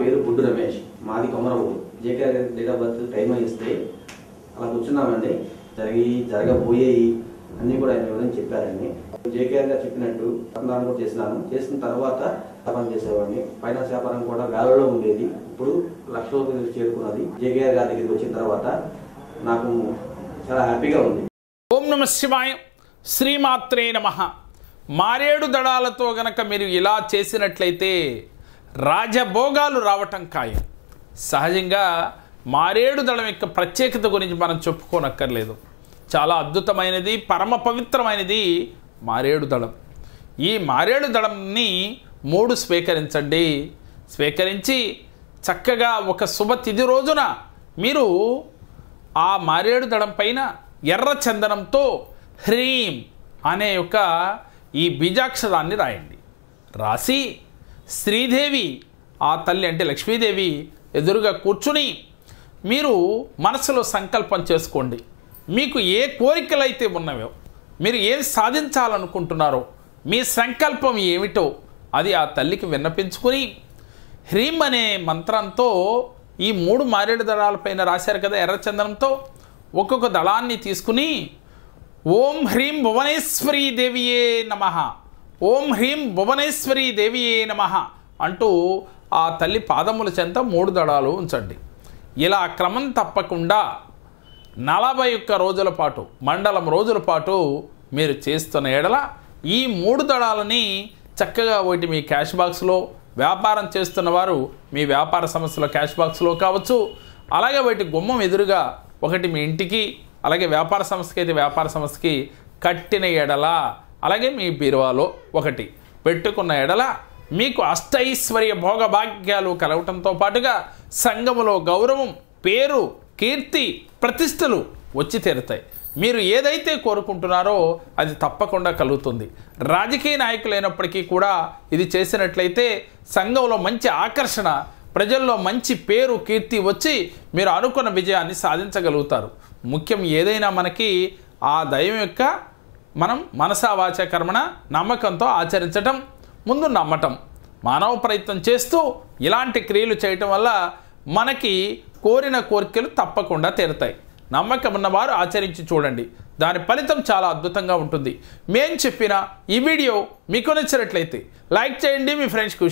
పేరు బుడ్డు రమేష్, మాది కొమరవూరు. జేకే డేట్ ఆఫ్ బర్త్ టైం ఇస్తే అలా కూర్చున్నామండి. జరగబోయేవి అన్నీ కూడా ఆయన వివరించి చెప్పారండి. జేకేఆర్ గారు చెప్పినట్టు వ్యాపారం కూడా చేసిన తర్వాత వ్యాపారం చేసేవాడిని. ఫైనాన్స్ వ్యాపారం కూడా వేలలో ఉండేది, ఇప్పుడు లక్షల చేరుకున్నది. జేకేఆర్ గారి దగ్గరికి వచ్చిన తర్వాత నాకు చాలా హ్యాపీగా ఉంది. ఓం నమ శివాయ, శ్రీమాత్రే నమః. మారేడు దళాలతో గనక మీరు ఇలా చేసినట్లయితే రాజభోగాలు రావటం ఖాయం. సహజంగా మారేడు దళం యొక్క ప్రత్యేకత గురించి మనం చెప్పుకోనక్కర్లేదు. చాలా అద్భుతమైనది, పరమ పవిత్రమైనది మారేడు దళం. ఈ మారేడు దళంని 3 స్వీకరించండి. స్వీకరించి చక్కగా ఒక శుభతిథి రోజున మీరు ఆ మారేడు దళం పైన ఎర్ర చందనంతో హ్రీం అనే యొక్క ఈ బీజాక్షరాన్ని రాయండి. రాసి శ్రీదేవి, ఆ తల్లి అంటే లక్ష్మీదేవి ఎదురుగా కూర్చుని మీరు మనసులో సంకల్పం చేసుకోండి. మీకు ఏ కోరికలు అయితే ఉన్నవో, మీరు ఏం సాధించాలనుకుంటున్నారో, మీ సంకల్పం ఏమిటో అది ఆ తల్లికి విన్నపించుకుని హ్రీం అనే మంత్రంతో ఈ 3 మారేడు దళాలపైన రాశారు కదా ఎర్రచందనంతో, ఒక్కొక్క దళాన్ని తీసుకుని ఓం హ్రీం భువనేశ్వరీ దేవియే నమః, ఓం హ్రీం భువనేశ్వరీ దేవియే నమః అంటూ ఆ తల్లి పాదముల చెంత 3 దళాలు ఉంచండి. ఇలా క్రమం తప్పకుండా 41 రోజుల పాటు, మండలం రోజుల పాటు మీరు చేస్తున్న ఎడల ఈ 3 దళాలని చక్కగా ఒకటి మీ క్యాష్ బాక్స్లో, వ్యాపారం చేస్తున్న వారు మీ వ్యాపార సంస్థలో క్యాష్ బాక్స్లో కావచ్చు, అలాగే వాటి గుమ్మం ఎదురుగా ఒకటి మీ ఇంటికి, అలాగే వ్యాపార సంస్థకి అయితే వ్యాపార సంస్థకి కట్టిన ఎడల, అలాగే మీ బీరువాలో ఒకటి పెట్టుకున్న ఎడల మీకు అష్టైశ్వర్య భోగభాగ్యాలు కలగటంతో పాటుగా సంఘములో గౌరవం, పేరు, కీర్తి, ప్రతిష్టలు వచ్చి తీరుతాయి. మీరు ఏదైతే కోరుకుంటున్నారో అది తప్పకుండా కలుగుతుంది. రాజకీయ నాయకులైనప్పటికీ కూడా ఇది చేసినట్లయితే సంఘంలో మంచి ఆకర్షణ, ప్రజల్లో మంచి పేరు, కీర్తి వచ్చి మీరు అనుకున్న విజయాన్ని సాధించగలుగుతారు. ముఖ్యం ఏదైనా మనకి ఆ దైవం యొక్క మనం మనసా వాచ కర్మణ నమ్మకంతో ఆచరించటం, ముందు నమ్మటం, మానవ ప్రయత్నం చేస్తూ ఇలాంటి క్రియలు చేయటం వల్ల మనకి కోరిన కోరికలు తప్పకుండా తీరుతాయి. నమ్మకం ఉన్నవారు ఆచరించి చూడండి, దాని ఫలితం చాలా అద్భుతంగా ఉంటుంది. మేము చెప్పిన ఈ వీడియో మీకు నచ్చినట్లయితే లైక్ చేయండి, మీ ఫ్రెండ్స్కి